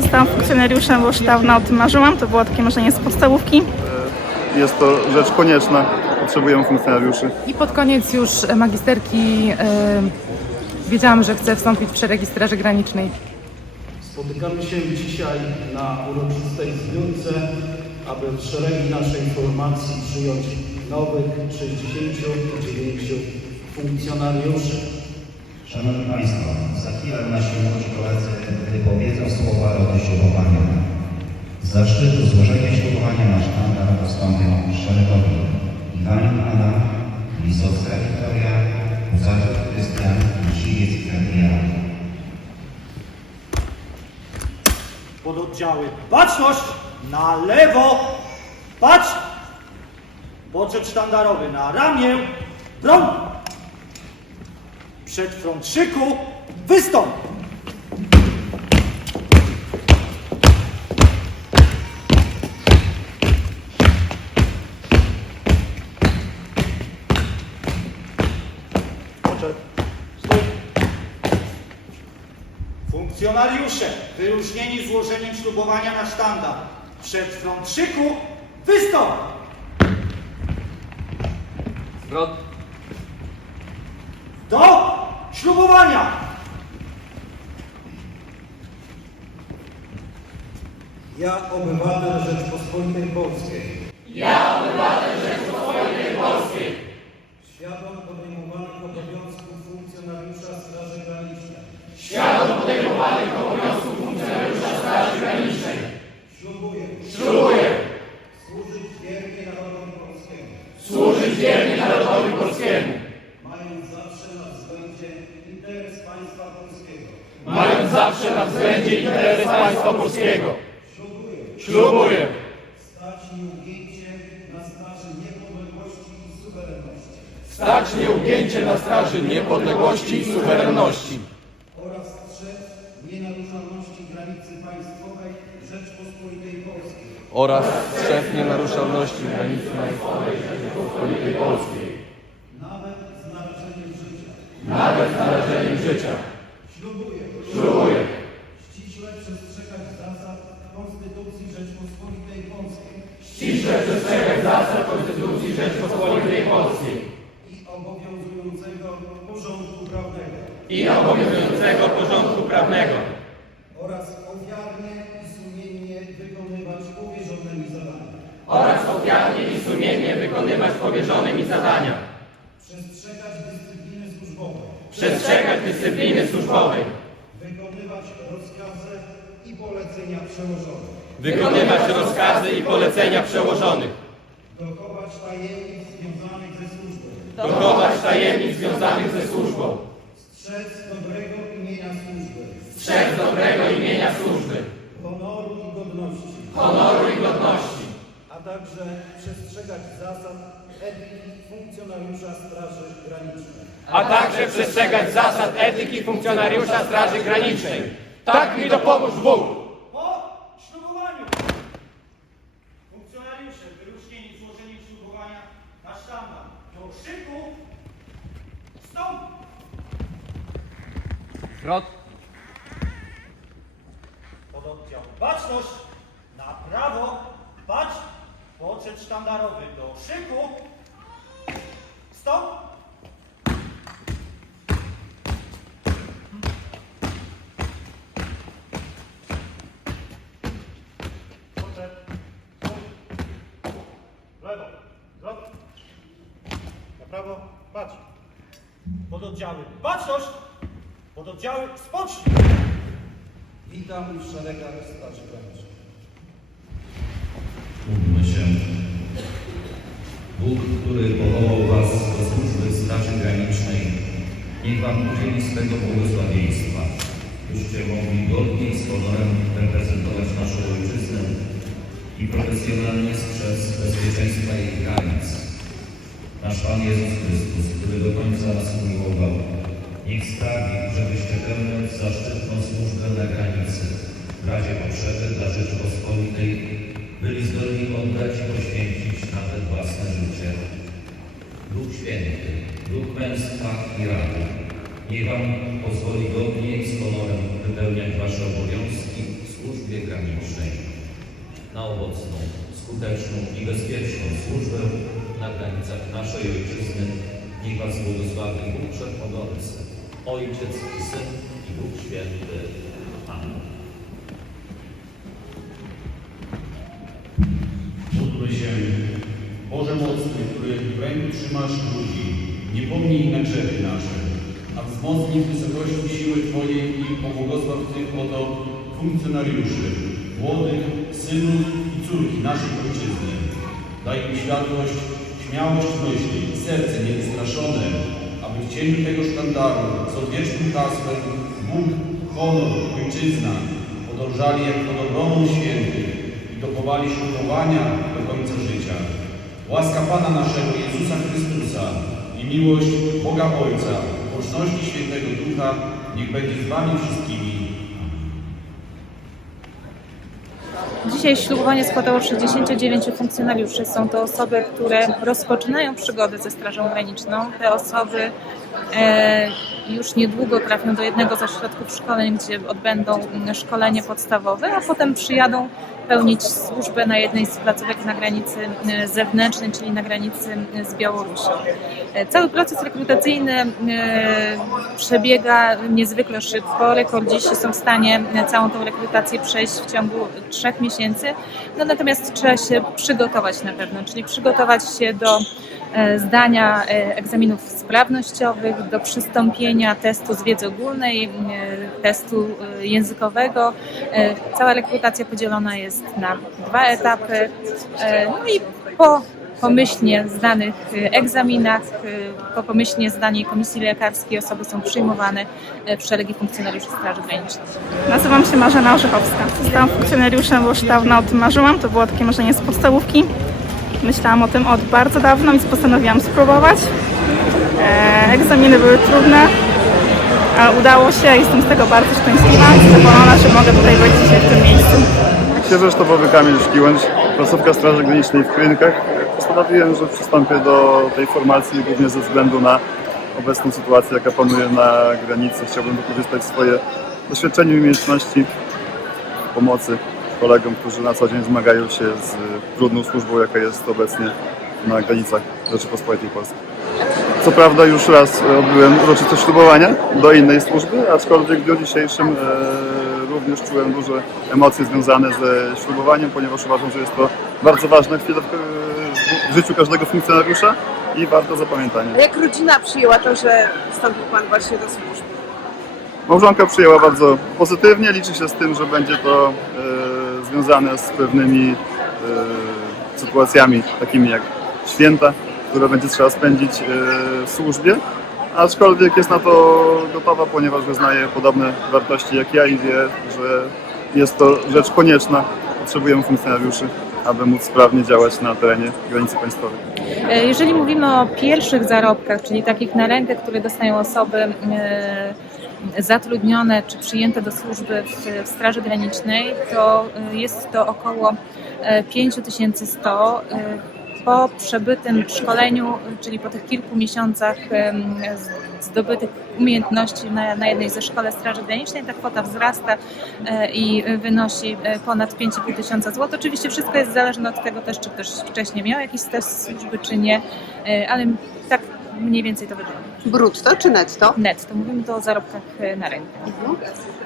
Zostałam funkcjonariuszem, bo już dawno o tym marzyłam. To było takie marzenie z podstawówki. Jest to rzecz konieczna. Potrzebujemy funkcjonariuszy. I pod koniec już magisterki e, wiedziałam, że chcę wstąpić w szeregi Straży Granicznej. Spotykamy się dzisiaj na uroczystej zbiórce, aby w szeregi naszej formacji przyjąć nowych 69 funkcjonariuszy. Szanowni Państwo, za chwilę nasi młodzi koledzy wypowiedzą słowa rody ślubowania. Z zaszczytu złożenia ślubowania na sztandar dostąpią szeregowi Iwan Anna, Lisowska Wiktoria, Uzarów Krystian i Siwiec Gabriela. Pododdziały Baczność na lewo! Patrz! Poczet sztandarowy na ramię! Broń! Przed front szyku wystąp! Funkcjonariusze wyróżnieni złożeniem ślubowania na sztandar przed front szyku wystąp! Zwrot. Do ślubowania! Ja, obywatel Rzeczpospolitej Polskiej. Świadom podejmowanych obowiązków funkcjonariusza Straży Granicznej. Świadom podejmowanych obowiązków funkcjonariusza Straży Granicznej. Ślubuję. Ślubuję. Służyć wiernie narodowi polskiemu. Służyć wiernie narodowi polskiemu. Mając zawsze na względzie interes państwa polskiego. Mając zawsze na względzie interes państwa polskiego. Ślubuję. Ślubuję. Stać nieugięcie na straży niepodległości i suwerenności. Stać nieugięcie na straży niepodległości i suwerenności. oraz strzec nienaruszalności granicy państwowej Rzeczpospolitej Polskiej. Oraz strzec nienaruszalności granicy państwowej Rzeczypospolitej Polskiej. Nawet z narażeniem życia. Nawet z narażeniem życia. Ślubuję Ślubuję. ściśle przestrzegać zasad Konstytucji Rzeczpospolitej Polskiej Ściśle przestrzegać zasad Konstytucji Rzeczypospolitej Polskiej obowiązującego porządku prawnego i obowiązującego porządku prawnego oraz ofiarnie i sumiennie wykonywać powierzone mi zadania. oraz ofiarnie i sumiennie wykonywać powierzone mi zadania. Przestrzegać dyscypliny służbowej. Przestrzegać dyscypliny służbowej. Wykonywać rozkazy i polecenia przełożonych. Wykonywać rozkazy i polecenia przełożonych. Tajemnic związanych ze służbą. Dochować tajemnic związanych ze służbą. Strzec dobrego imienia służby. Strzec dobrego imienia służby. Honoru i godności. Honoru i godności. A także przestrzegać zasad etyki funkcjonariusza Straży Granicznej. A także przestrzegać zasad etyki funkcjonariusza Straży Granicznej. Tak mi dopomóż Bóg. Po ślubowaniu! Funkcjonariusze wyróżnieni złożeniem ślubowania na sztandar do szyku wstąp! Zwrot. Pododdział Baczność na prawo, bacz, poczet sztandarowy do szyku, stop! Lewo, zwrot. Na prawo, bacz. Pododdziały Baczność, pododdziały Spocznij. Witam w szeregach Straży Granicznej. Módlmy się. Bóg, który powołał Was do służby Straży Granicznej, niech Wam udzieli swego błogosławieństwa, byście mogli godnie i z honorem reprezentować naszą ojczyznę i profesjonalnie strzec bezpieczeństwa jej granic. Nasz Pan Jezus Chrystus, który do końca nas umiłował, Niech sprawi, żebyście pełniąc zaszczytną służbę na granicy, w razie potrzeby dla Rzeczypospolitej, byli zdolni oddać i poświęcić nawet własne życie. Duch Święty, Duch męstwa i rady, niech Wam pozwoli godnie i z honorem wypełniać Wasze obowiązki w służbie granicznej, na owocną, skuteczną i bezpieczną służbę na granicach naszej Ojczyzny. Niech Was błogosławi Bóg Wszechmogący. Ojciec i Syn i Duch Święty. Amen. Módlmy się. Boże mocny, który w ręku trzymasz ludzi, nie pomnij na grzechy nasze, a wzmocnij wysokości siły Twojej i pobłogosław tych oto funkcjonariuszy, młodych synów i córki naszej Ojczyzny. Daj im światłość, śmiałość myśli serce niewystraszone, aby w cieniu tego sztandaru z odwiecznym hasłem Bóg, honor, Ojczyzna podążali jak pod obroną świętych i dochowali ślubowania do końca życia. Łaska Pana naszego Jezusa Chrystusa i miłość Boga Ojca, poczności Świętego Ducha, niech będzie z Wami wszystkimi. Dzisiaj ślubowanie składało 69 funkcjonariuszy. Są to osoby, które rozpoczynają przygodę ze Strażą Graniczną. Te osoby już niedługo trafią do jednego z ośrodków szkoleń, gdzie odbędą szkolenie podstawowe, a potem przyjadą pełnić służbę na jednej z placówek na granicy e, zewnętrznej, czyli na granicy e, z Białorusią. E, Cały proces rekrutacyjny e, przebiega niezwykle szybko. Rekordziści są w stanie e, całą tą rekrutację przejść w ciągu trzech miesięcy. No natomiast trzeba się przygotować na pewno, czyli przygotować się do e, zdania e, egzaminów sprawnościowych, do przystąpienia testu z wiedzy ogólnej, e, testu e, językowego. E, Cała rekrutacja podzielona jest na dwa etapy. E, No i po pomyślnie zdanych e, egzaminach, e, po pomyślnie zdanej komisji lekarskiej osoby są przyjmowane e, w szeregi funkcjonariuszy Straży Granicznej. Nazywam się Marzena Orzechowska. Zostałam funkcjonariuszem, bo już dawno o tym marzyłam. To było takie marzenie z podstawówki. Myślałam o tym od bardzo dawno, więc postanowiłam spróbować. E, egzaminy były trudne, ale udało się. Jestem z tego bardzo szczęśliwa i zadowolona, że mogę tutaj być dzisiaj w tym miejscu. Księżyc sztabowy Kamil Szkiłęć, placówka Straży Granicznej w Krynkach. Postanowiłem, że przystąpię do tej formacji głównie ze względu na obecną sytuację, jaka panuje na granicy. Chciałbym wykorzystać swoje doświadczenie i umiejętności pomocy kolegom, którzy na co dzień zmagają się z trudną służbą, jaka jest obecnie na granicach Rzeczypospolitej Polskiej. Co prawda już raz odbyłem uroczystość ślubowania do innej służby, aczkolwiek w dniu dzisiejszym e, również czułem duże emocje związane ze ślubowaniem, ponieważ uważam, że jest to bardzo ważna chwila w, życiu każdego funkcjonariusza i warto zapamiętania. Jak rodzina przyjęła to, że wstąpił Pan właśnie do służby? Małżonka przyjęła bardzo pozytywnie, liczy się z tym, że będzie to e, związane z pewnymi e, sytuacjami takimi jak święta, które będzie trzeba spędzić e, w służbie, aczkolwiek jest na to gotowa, ponieważ wyznaje podobne wartości jak ja i wie, że jest to rzecz konieczna. Potrzebujemy funkcjonariuszy, aby móc sprawnie działać na terenie granicy państwowej. E, Jeżeli mówimy o pierwszych zarobkach, czyli takich na rękę, które dostają osoby zatrudnione czy przyjęte do służby w, Straży Granicznej, to e, jest to około e, 5100. E, Po przebytym szkoleniu, czyli po tych kilku miesiącach zdobytych umiejętności na, na jednej ze szkole Straży Granicznej, ta kwota wzrasta e, i wynosi e, ponad 5,5 tysiąca złotych. Oczywiście wszystko jest zależne od tego też, czy ktoś wcześniej miał jakiś test służby, czy nie, ale tak mniej więcej to wygląda. Brutto czy netto? Net, to mówimy tu o zarobkach e, na rękę.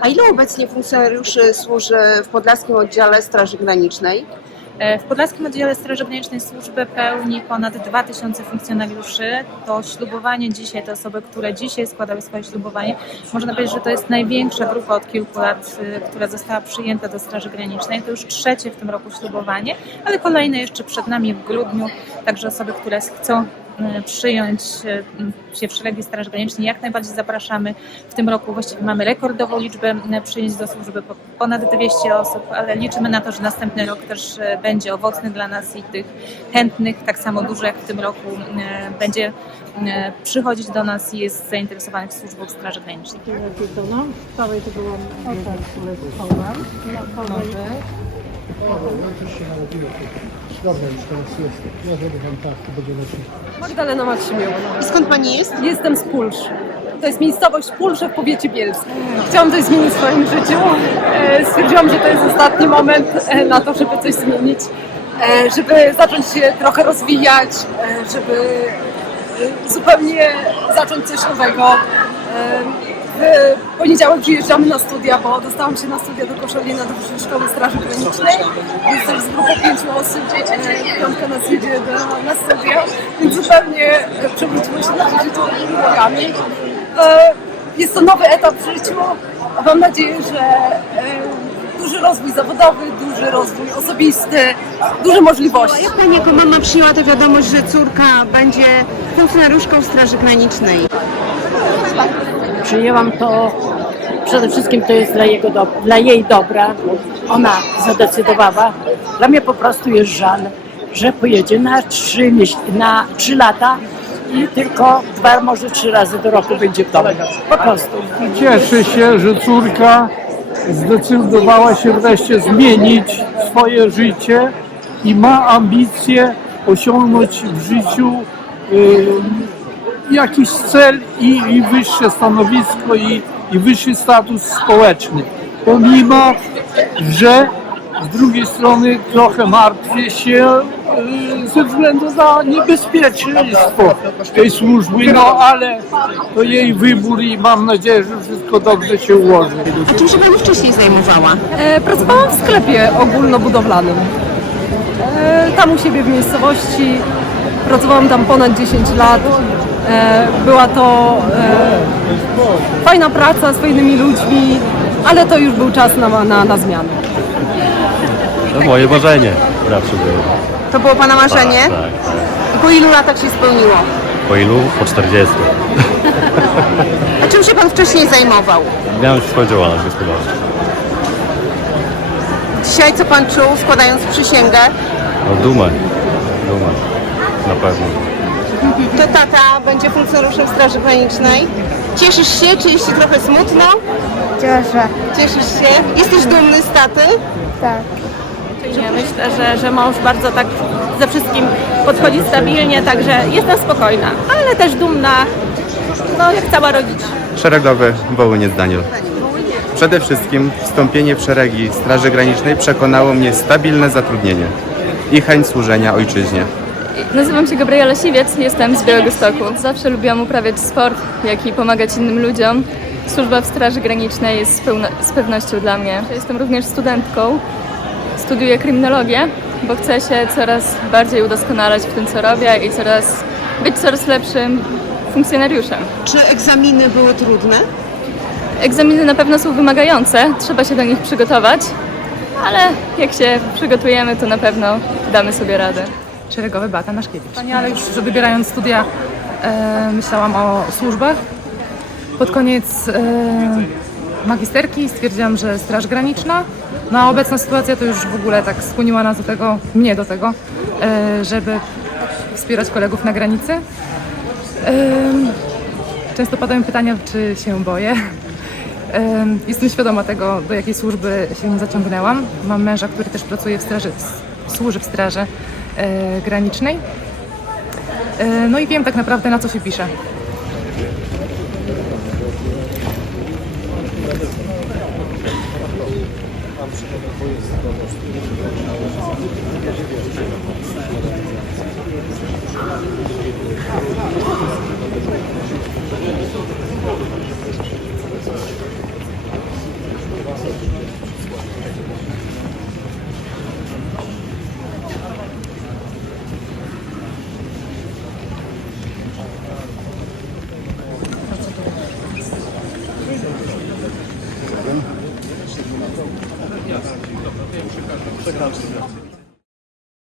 A ile obecnie funkcjonariuszy służy w Podlaskim Oddziale Straży Granicznej? E, W Podlaskim Oddziale Straży Granicznej służbę pełni ponad 2000 funkcjonariuszy. To ślubowanie dzisiaj, te osoby, które dzisiaj składały swoje ślubowanie, można powiedzieć, że to jest największa grupa od kilku lat, y, która została przyjęta do Straży Granicznej. To już trzecie w tym roku ślubowanie, ale kolejne jeszcze przed nami w grudniu. Także osoby, które chcą przyjąć y, się w szeregi Straży Granicznej, jak najbardziej zapraszamy. W tym roku właściwie mamy rekordową liczbę y, przyjęć do służby, po- ponad 200 osób, ale liczymy na to, że następny rok też y, będzie owocny dla nas i tych chętnych, tak samo dużo jak w tym roku, y, będzie y, przychodzić do nas i jest zainteresowanych służbą w Straży Granicznej. Wczoraj to byłam leczona. Dobra, już teraz jest. Ja zrobię wam tak, to będzie lepiej. Magdalena Maksimiłowa. I skąd Pani jest? Jestem z Pulsz. to jest miejscowość Pulsze w powiecie bielskim. Chciałam coś zmienić w swoim życiu. E, Stwierdziłam, że to jest ostatni moment e, na to, żeby coś zmienić, e, żeby zacząć się trochę rozwijać, e, żeby e, zupełnie zacząć coś nowego. E, W poniedziałek przyjeżdżamy na studia, bo dostałam się na studia do Koszalina, do Wyższej Szkoły Straży Granicznej. Jesteś z grupą pięciu osób, e, piątka nas jedzie do, na studia, więc zupełnie e, przewróciło się nasze życie nogami. E, Jest to nowy etap w życiu. Mam nadzieję, że duży rozwój zawodowy, duży rozwój osobisty, duże możliwości. Jak Pani jako mama przyjęła tę wiadomość, że córka będzie funkcjonariuszką Straży Granicznej? Przyjęłam to, przede wszystkim to jest dla, jego do, dla jej dobra. Ona zadecydowała. Dla mnie po prostu jest żal, że pojedzie na trzy, na trzy lata i tylko dwa, może trzy razy do roku będzie w domu. Po prostu. Cieszę się, że córka zdecydowała się wreszcie zmienić swoje życie i ma ambicje osiągnąć w życiu jakiś cel i, i wyższe stanowisko i, i wyższy status społeczny. Pomimo, że z drugiej strony trochę martwię się y, ze względu na niebezpieczeństwo tej służby, no ale to jej wybór i mam nadzieję, że wszystko dobrze się ułoży. A czym się Pani wcześniej zajmowała? E, Pracowałam w sklepie ogólnobudowlanym. E, Tam u siebie w miejscowości. Pracowałam tam ponad 10 lat. E, Była to e, fajna praca z fajnymi ludźmi, ale to już był czas na, na, na zmianę. To moje marzenie zawsze było. To było Pana marzenie? Tak, tak. I po ilu latach się spełniło? Po ilu? Po 40. A czym się Pan wcześniej zajmował? Miałem swoją działalność gospodarczą. Dzisiaj co Pan czuł składając przysięgę? No dumę. Dumę. Na pewno. To tata będzie funkcjonariuszem Straży Granicznej. Cieszysz się, czy jest Ci trochę smutno? Cieszę, Cieszysz się? Jesteś dumny z taty? tak. Ja myślę, że, że mąż bardzo tak ze wszystkim podchodzi stabilnie, także jestem spokojna, ale też dumna, no jak cała rodzina. Szeregowy Wołyniec Daniel. Przede wszystkim wstąpienie w szeregi Straży Granicznej przekonało mnie stabilne zatrudnienie i chęć służenia ojczyźnie. Nazywam się Gabriela Siwiec, jestem z Białegostoku. Zawsze lubiłam uprawiać sport, jak i pomagać innym ludziom. Służba w Straży Granicznej jest z, pewnością dla mnie. Jestem również studentką, studiuję kryminologię, bo chcę się coraz bardziej udoskonalać w tym, co robię i coraz być coraz lepszym funkcjonariuszem. Czy egzaminy były trudne? Egzaminy na pewno są wymagające, trzeba się do nich przygotować, ale jak się przygotujemy, to na pewno damy sobie radę. Szeregowy Bata Naszkiewicz. Pani, ale już wybierając studia e, myślałam o służbach. Pod koniec e, magisterki stwierdziłam, że Straż Graniczna. No a obecna sytuacja to już w ogóle tak skłoniła nas do tego, mnie do tego, e, żeby wspierać kolegów na granicy. E, często padają pytania, czy się boję. E, Jestem świadoma tego, do jakiej służby się zaciągnęłam. Mam męża, który też pracuje w straży, służy w straży E, granicznej. E, no i wiem tak naprawdę na co się pisze.